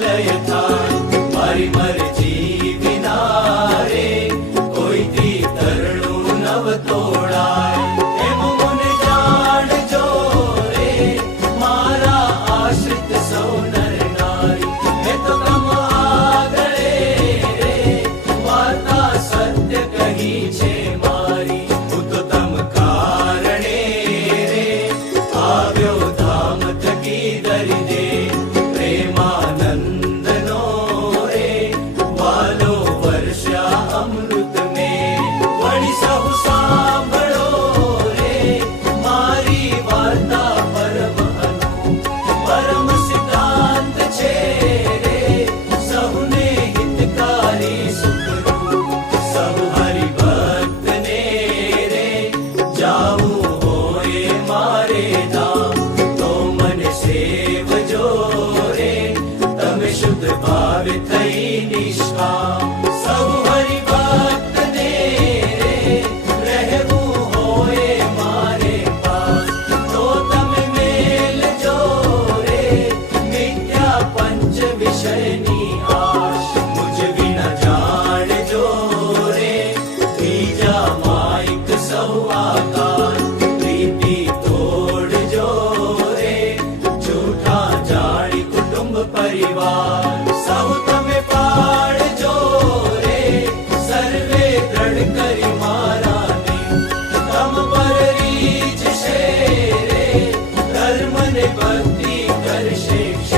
Meseleyi भक्ति कर शिक्षा।